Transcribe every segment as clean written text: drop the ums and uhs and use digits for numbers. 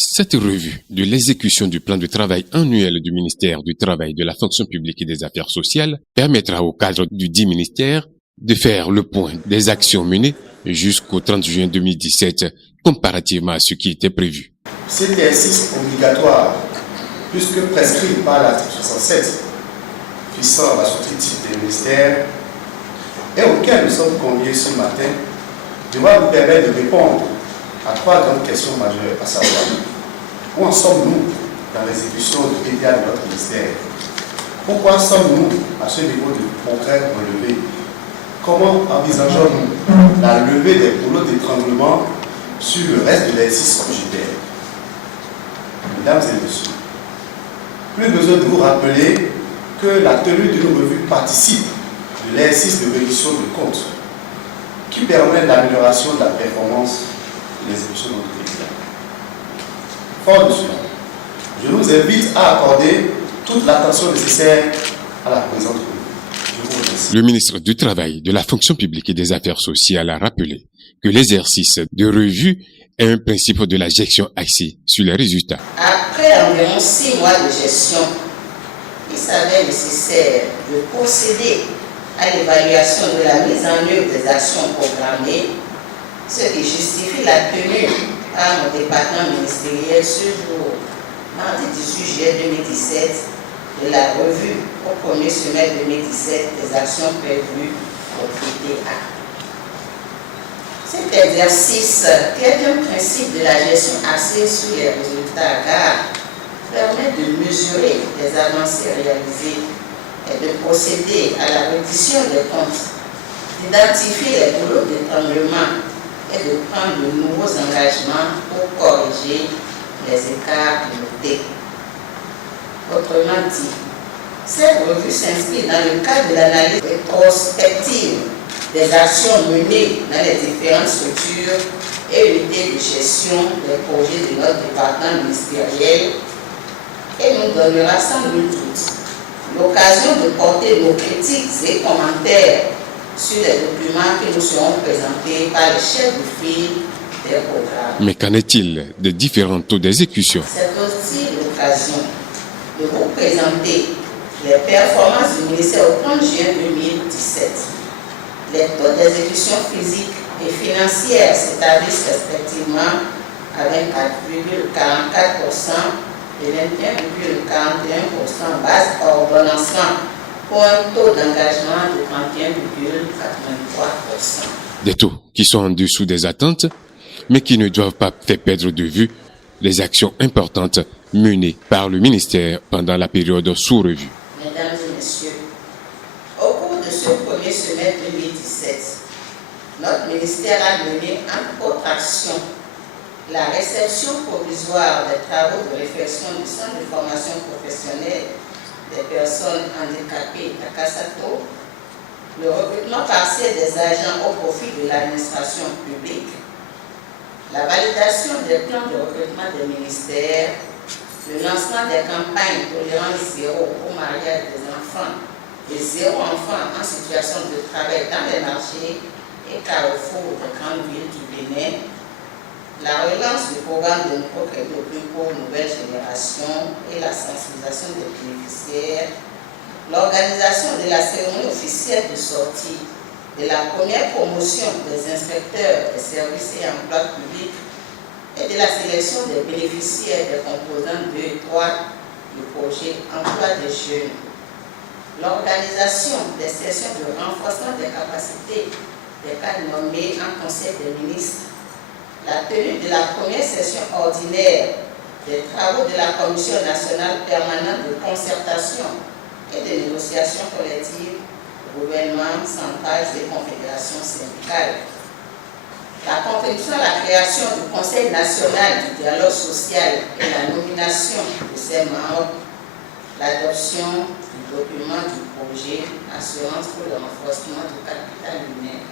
Cette revue de l'exécution du plan de travail annuel du ministère du Travail, de la Fonction publique et des Affaires sociales permettra au cadre du dit ministère de faire le point des actions menées jusqu'au 30 juin 2017 comparativement à ce qui était prévu. Cet exercice obligatoire, puisque prescrit par l'article 67 fixant la sous-titre des ministères et auquel nous sommes conviés ce matin, devra nous permettre de répondre à trois grandes questions majeures, à savoir où en sommes-nous dans l'exécution de l'idéal de notre ministère? Pourquoi sommes-nous à ce niveau de progrès relevé? Comment envisageons-nous la levée des rouleaux d'étranglement sur le reste de l'exercice budgétaire? Mesdames et messieurs, plus besoin de vous rappeler que la tenue d'une revue participe de l'exercice de révision de comptes qui permet l'amélioration de la performance de l'exécution de notre pays. Fort de cela, je vous invite à accorder toute l'attention nécessaire à la présente revue. Je vous remercie. Le ministre du Travail, de la Fonction publique et des Affaires sociales a rappelé que l'exercice de revue est un principe de la gestion axée sur les résultats. Après environ 6 mois de gestion, il s'avère nécessaire de procéder à l'évaluation de la mise en œuvre des actions programmées, ce qui justifie la tenue par mon département ministériel ce jour, mardi 18 juillet 2017, de la revue au 1er semestre 2017 des actions prévues au PTA. Cet exercice, qui est un principe de la gestion axée sur les résultats GAR, permet de mesurer les avancées réalisées et de procéder à la reddition des comptes, d'identifier les boulots d'étranglement et de prendre de nouveaux engagements pour corriger les écarts notés. Autrement dit, cette revue s'inscrit dans le cadre de l'analyse prospective des actions menées dans les différentes structures et unités de gestion des projets de notre département ministériel et nous donnera sans nul doute l'occasion de porter nos critiques et commentaires sur les documents qui nous seront présentés par les chefs de file des programmes. Mais qu'en est-il des différents taux d'exécution? C'est aussi l'occasion de vous présenter les performances du ministère au 30 juin 2017. Les taux d'exécution physique et financière s'établissent respectivement à 24,44% et 21,41% base ordonnancement pour un taux d'engagement de 31,83%. Des taux qui sont en dessous des attentes, mais qui ne doivent pas faire perdre de vue les actions importantes menées par le ministère pendant la période sous revue. Mesdames et messieurs, au cours de ce premier semestre 2017, notre ministère a mené entre autres actions la réception provisoire des travaux de réflexion du Centre de formation professionnelle des personnes handicapées à Kassato, le recrutement partiel des agents au profit de l'administration publique, la validation des plans de recrutement des ministères, le lancement des campagnes tolérance zéro au mariage des enfants et zéro enfant en situation de travail dans les marchés et carrefours de grandes villes du Bénin, la relance du programme de microcrédit pour nouvelle génération et la sensibilisation des bénéficiaires, l'organisation de la cérémonie officielle de sortie de la première promotion des inspecteurs des services et emplois publics et de la sélection des bénéficiaires des composants 2 et 3 du projet Emploi des jeunes, l'organisation des sessions de renforcement des capacités des cadres nommés en Conseil des ministres, la tenue de la première session ordinaire des travaux de la Commission nationale permanente de concertation et de négociation collective, gouvernement, centrales et confédérations syndicales, la contribution à la création du Conseil national du dialogue social et la nomination de ses membres, l'adoption du document du projet Assurance pour le renforcement du capital humain.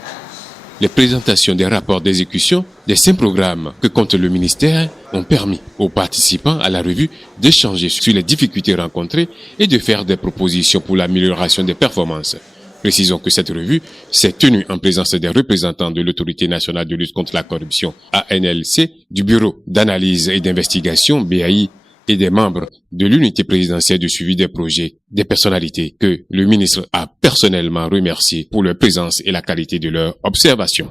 Les présentations des rapports d'exécution des 5 programmes que compte le ministère ont permis aux participants à la revue d'échanger sur les difficultés rencontrées et de faire des propositions pour l'amélioration des performances. Précisons que cette revue s'est tenue en présence des représentants de l'Autorité nationale de lutte contre la corruption, ANLC, du Bureau d'analyse et d'investigation, BAI, et des membres de l'unité présidentielle de suivi des projets, des personnalités que le ministre a personnellement remerciées pour leur présence et la qualité de leur observation.